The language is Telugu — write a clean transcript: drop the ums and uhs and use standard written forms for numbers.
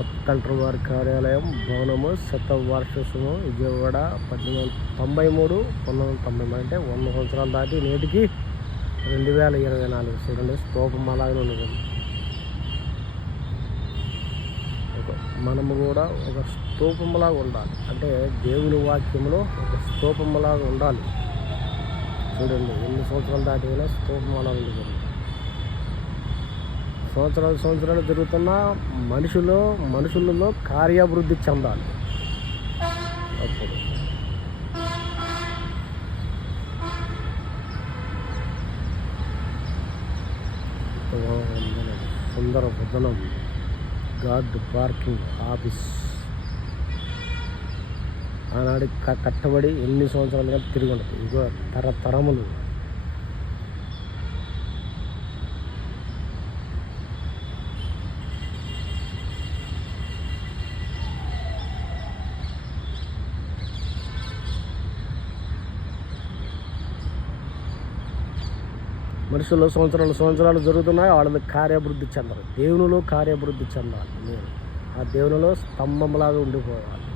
సబ్ కలెక్టర్ వారి కార్యాలయం భవనము శతవార్షోత్సవం విజయవాడ 1993 అంటే 100 సంవత్సరాలు దాటి నేటికి 2024 చూడండి. స్తూపం అలాగే ఉండదు. మనము కూడా ఒక స్తూపంలాగా ఉండాలి, అంటే దేవుని వాక్యంలో ఒక స్తూపంలాగా ఉండాలి. చూడండి, ఎన్ని సంవత్సరాలు దాటినా స్తూపం అలా ఉంటుంది. సంవత్సరాలు జరుగుతున్న మనుషులలో కార్యాభివృద్ధి చెందాలి. అప్పుడు సుందర వదనం గార్డ్ పార్కింగ్ ఆఫీస్ ఆనాడు కట్టబడి ఎన్ని సంవత్సరాలుగా తిరిగి ఉండదు. ఇగో తరతరములు మనుషుల్లో సంవత్సరాలు జరుగుతున్నాయి. వాళ్ళకి కార్యాభివృద్ధి చెందరు. దేవునిలో కార్యాభివృద్ధి చెందాలి. నేను ఆ దేవునిలో స్తంభంలాగా ఉండిపోవాలి.